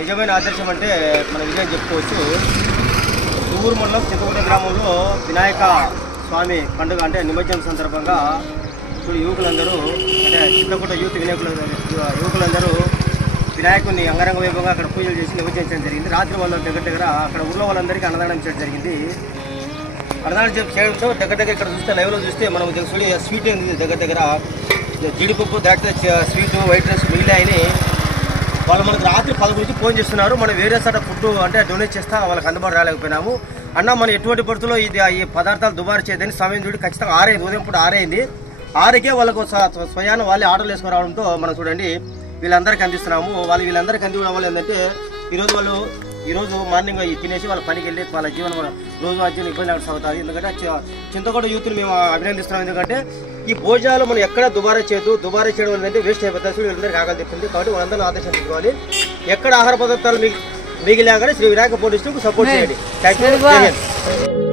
నిజమైన ఆదర్శం అంటే మన విజయం చెప్పుకోవచ్చు. ఊరు మండలం చింతకుంట గ్రామంలో వినాయక స్వామి పండుగ అంటే నిమజ్జనం సందర్భంగా ఇప్పుడు యువకులందరూ అంటే చింతకుంట యువకులందరూ వినాయకుడిని అంగరంగ వైభవంగా అక్కడ పూజలు చేసి నిమజ్జించడం జరిగింది. రాత్రి వాళ్ళ దగ్గర అక్కడ ఊళ్ళో వాళ్ళందరికీ అన్నదానం చేయడం జరిగింది. అన్నదానం చేయడంతో దగ్గర ఇక్కడ చూస్తే లైవ్లో చూస్తే మనం స్వీట్ ఏంది దగ్గర జీడిపప్పు దాటితే స్వీట్ వైట్ రైస్ మిగిలినాయని వాళ్ళు మనకు రాత్రి 10 నుంచి ఫోన్ చేస్తున్నారు. మనం వేరే చోట ఫుడ్ అంటే డొనేట్ చేస్తా వాళ్ళకి అందుబాటు రాలేకపోయినాము. అన్న మనం ఎటువంటి పరిస్థితుల్లో ఈ పదార్థాలు దుబారు చేయదని సమయం చూడి ఖచ్చితంగా 6 ఉదయం పూట 6 అయింది. 6కే వాళ్ళకు స్వయాన్ని వాళ్ళే ఆర్డర్లు వేసుకురావడంతో మనం చూడండి వీళ్ళందరికీ అందిస్తున్నాము. వీళ్ళందరికీ అందివ్వడం వల్ల ఏంటంటే ఈరోజు మార్నింగ్ తినేసి వాళ్ళ పనికి వెళ్ళి వాళ్ళ జీవనం రోజు జీవనం ఇబ్బంది సాగుతుంది. ఎందుకంటే చింతకుంట యూత్ని మేము అభినందిస్తున్నాం. ఎందుకంటే ఈ భోజనాలు మనం ఎక్కడ దుబారా చేయడం అనేది వేస్ట్ అయిపోతుంది. వీళ్ళందరికీ ఆకలి తెస్తుంది. కాబట్టి వాళ్ళందరూ ఆదేశం తీసుకోవాలి. ఎక్కడ ఆహార పదార్థాలు మిగిలినా కానీ శ్రీ వినాయక పోలీసులకు సపోర్ట్ చేయండి. Thank you.